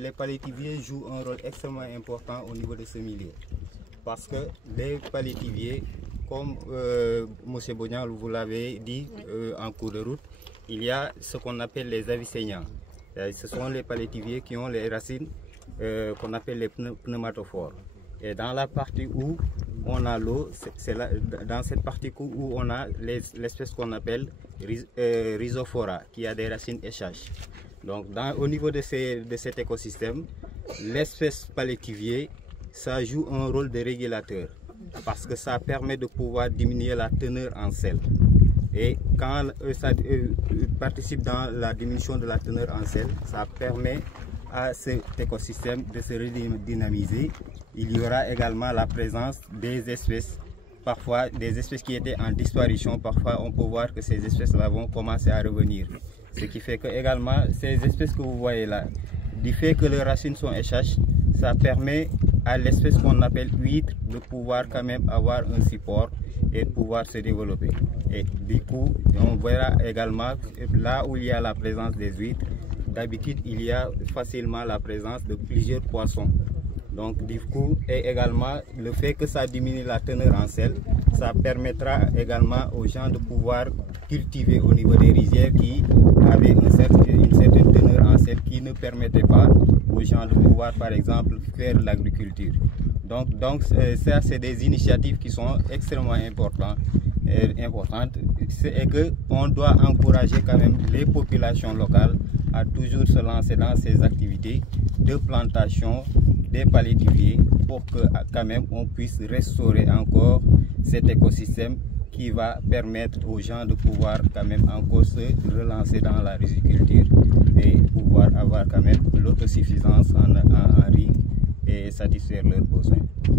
Les palétiviers jouent un rôle extrêmement important au niveau de ce milieu. Parce que les palétiviers, comme M. Bognan vous l'avez dit en cours de route, il y a ce qu'on appelle les avicéniens. Ce sont les palétiviers qui ont les racines qu'on appelle les pneumatophores. Et dans la partie où on a l'eau, c'est dans cette partie où on a l'espèce qu'on appelle Rhizophora, qui a des racines échaches. Donc au niveau de cet écosystème, l'espèce palétivier, ça joue un rôle de régulateur parce que ça permet de pouvoir diminuer la teneur en sel. Et quand ça participe dans la diminution de la teneur en sel, ça permet à cet écosystème de se redynamiser. Il y aura également la présence des espèces, parfois des espèces qui étaient en disparition. Parfois on peut voir que ces espèces-là vont commencer à revenir. Ce qui fait que également ces espèces que vous voyez là, du fait que leurs racines sont échaches, ça permet à l'espèce qu'on appelle huître de pouvoir quand même avoir un support et de pouvoir se développer. Et du coup, on verra également là où il y a la présence des huîtres, d'habitude il y a facilement la présence de plusieurs poissons. Donc du coup, et également le fait que ça diminue la teneur en sel, ça permettra également aux gens de pouvoir cultiver au niveau des rizières qui avaient une certaine teneur en sel qui ne permettait pas aux gens de pouvoir par exemple faire l'agriculture. Donc ça c'est des initiatives qui sont extrêmement importantes et qu'on doit encourager quand même les populations locales à toujours se lancer dans ces activités de plantation des palétiviers pour que quand même on puisse restaurer encore cet écosystème qui va permettre aux gens de pouvoir quand même encore se relancer dans la riziculture et pouvoir avoir quand même l'autosuffisance en riz et satisfaire leurs besoins.